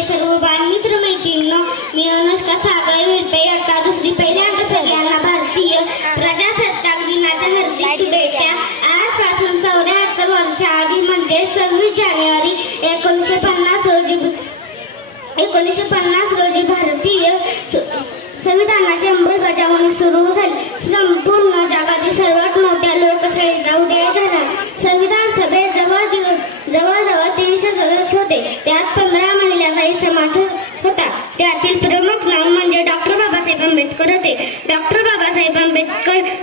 माझे सर्व बालमित्र मैत्रिणींनो, मी अनुष्का सागर विरपे आता दुसरी पहिल्यांदा सगळ्यांना भारतीय प्रजासत्ताक दिनाच्या हार्दिक शुभेच्छा. आजपासून 74 वर्षाआधी म्हणजे 26 जानेवारी 1950 रोजी भारतीय संविधानाची अंमलबजावणी सुरू झाली. संपूर्ण जगातील सर्वात मोठ्या लोकशाहीचा उदय झाला. संविधान सभेत जवळजवळ 300 सदस्य होते. त्यात 15 महिलांचाही समावेश होता. त्यातील प्रमुख नाव म्हणजे डॉक्टर बाबासाहेब आंबेडकर होते. डॉक्टर बाबासाहेब आंबेडकर